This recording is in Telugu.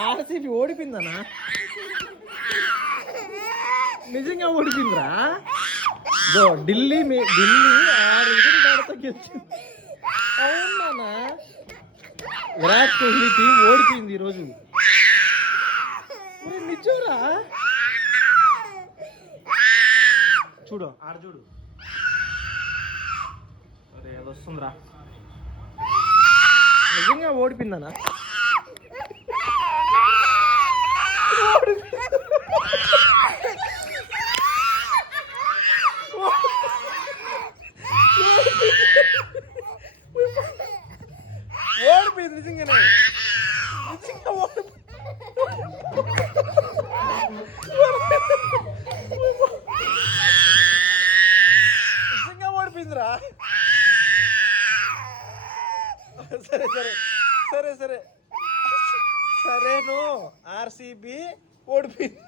ఆర్సీబీ ఓడిపోయిందనా? నిజంగా ఓడిపోయిందిరా. ఢిల్లీ 6 వికెట్ల తేడాతో గెలిచింది. అవునా? విరాట్ కోహ్లీ టీం ఓడిపోయింది ఈరోజు. నిజంరా? చూడు ఆడ చూడు. అరే అది వస్తుందిరా. నిజంగా ఓడిపోయిందనా? ఓడిపోయింది నిజంగానే. నిజంగా నిజంగా ఓడిపోయిందిరా. సరే సరే సరే సరే సరేను. ఆర్సీబీ ఓడిపోయింది.